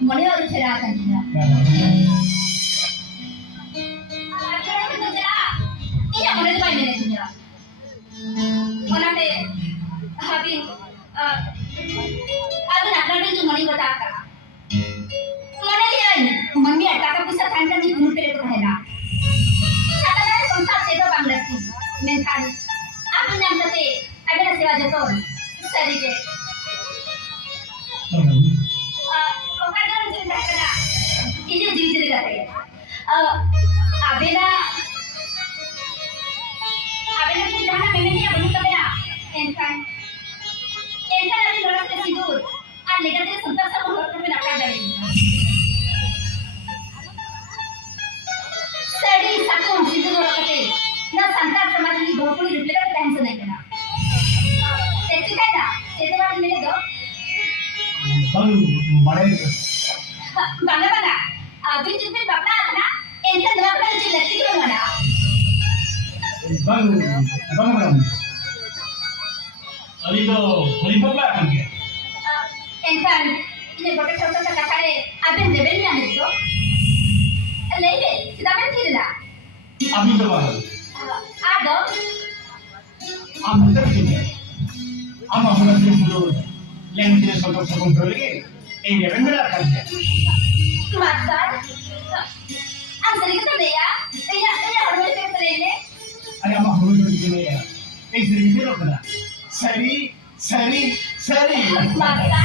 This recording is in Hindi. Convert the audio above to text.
Money or Chera Cantina. Iya, mana tu main ni punya. Mana te, habis, aku nak nak tu money kota apa? Mana dia ni? Mami ada tak bisa tanya ni guru pere tu kahena. Ada ada kontak sedo bangla tu. Menkan, aku nak tu, ada nak sewa jatuh. Sorry ke. Kau kan dah macam dah kena. Ini jadi kata. Abena tu jangan memang dia belum tahu ya. Enkan ada orang tertidur. Lepas tu sebentar sama orang tu nak dari. Seri satu tidur orang tu. Na santar समाज में गोपुरी रिप्लेट टेंशन नहीं करना. तेरी क्या था? तेरे बारे में तो बंगा अभी जितने बंगा आता ना इनका दवा पर चिल्लाती क्यों बना बंगा अभी तो बंगा आ गया इनका इन्हें बड़े छोटे सा कटारे अभी लेवल में आने दो लेवल कितना बड़ी ना अभी तो बाहर आदो हम अंदर चले हम अपना सिर्फ जो लेंगे तेरे सोचो सब कंट्रोल के एक लेवल में रखा है मास्टर हम सही कहते हैं या हर वक्त कहते हैं अरे हम हमें तो नहीं है एक सिर्फ ये रखना सरी सरी सरी मास्टर